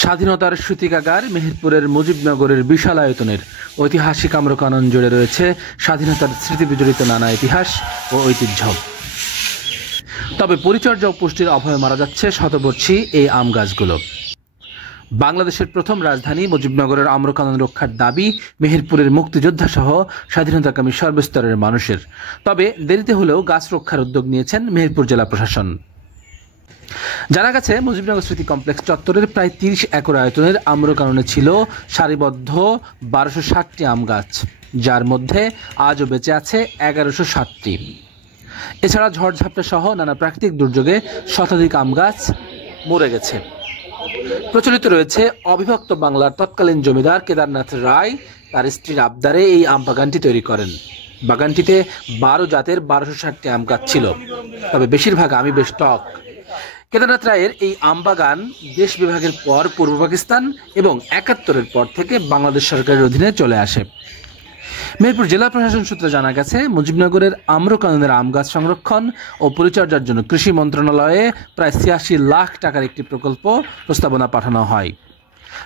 স্বাধীনতার সূতিকাগার মেহেরপুরের মুজিবনগরের বিশাল আয়তনের ঐতিহাসিক আম্রকানন জুড়ে রয়েছে স্বাধীনতার স্মৃতি বিজড়িত নানা ইতিহাস ও ঐতিহ্য। তবে পরিচর্যা ও পুষ্টির অভাবে মারা যাচ্ছে শতবর্ষী এই আম গাছগুলো। বাংলাদেশের প্রথম রাজধানী মুজিবনগরের আম্রকানন রক্ষার দাবি মেহেরপুরের মুক্তিযোদ্ধা সহ স্বাধীনতাকামী সর্বস্তরের মানুষের। তবে দেরিতে হলেও গাছ রক্ষার উদ্যোগ নিয়েছেন মেহেরপুর জেলা প্রশাসন। জানা গেছে, মুজিবনগর স্মৃতি কমপ্লেক্স চত্বরের প্রায় 30 একর আয়তনের আম্রকাননে ছিল সারিবদ্ধ 1260টি আম গাছ, যার মধ্যে আজও বেঁচে আছে 1160টি। এছাড়া ঝড়ঝাপটা সহ নানা প্রাকৃতিক দুর্যোগে শতাধিক আম গাছ মরে গেছে। প্রচলিত রয়েছে, অবিভক্ত বাংলার তৎকালীন জমিদার কেদারনাথ রায় তার স্ত্রীর আবদারে এই আম বাগানটি তৈরি করেন। বাগানটিতে 12 জাতের 1260টি আম গাছ ছিল, তবে বেশিরভাগ আমই বেশ টক। কেদারনাথ রায়ের এই আম বাগান দেশ বিভাগের পর পূর্ব পাকিস্তান এবং 71-এর পর থেকে বাংলাদেশ সরকারের অধীনে চলে আসে। মেহেরপুর জেলা প্রশাসন সূত্রে জানা গেছে, মুজিবনগরের আম্রকাননের আম গাছ সংরক্ষণ ও পরিচর্যার জন্য কৃষি মন্ত্রণালয়ে প্রায় 86 লাখ টাকার একটি প্রকল্প প্রস্তাবনা পাঠানো হয়।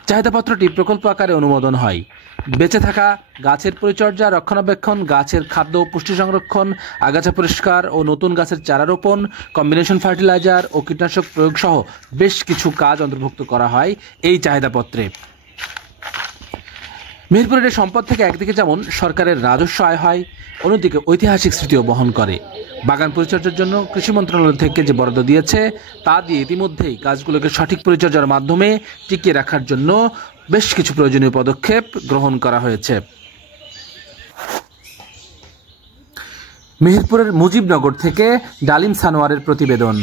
চাহিদাপত্রটি প্রকল্প আকারে অনুমোদন হয়। বেঁচে থাকা গাছের পরিচর্যা, রক্ষণাবেক্ষণ, গাছের খাদ্য ও পুষ্টি সংরক্ষণ, আগাছা পরিষ্কার ও নতুন গাছের চারা রোপণ, কম্বিনেশন ফার্টিলাইজার ও কীটনাশক প্রয়োগ সহ বেশ কিছু কাজ অন্তর্ভুক্ত করা হয় এই চাহিদাপত্রে। মেহেরপুরের এই সম্পদ থেকে একদিকে যেমন সরকারের রাজস্ব আয় হয়, অন্যদিকে ঐতিহাসিক স্মৃতিও বহন করে। বাগান পরিচর্যার জন্য কৃষি মন্ত্রণালয় থেকে যে বরাদ্দ দিয়েছে, তা দিয়ে ইতিমধ্যেই গাছগুলোকে সঠিক পরিচর্যার মাধ্যমে টিকিয়ে রাখার জন্য বেশ কিছু প্রয়োজনীয় পদক্ষেপ গ্রহণ করা হয়েছে। মেহেরপুরের মুজিবনগর থেকে ডালিম সানোয়ারের প্রতিবেদন।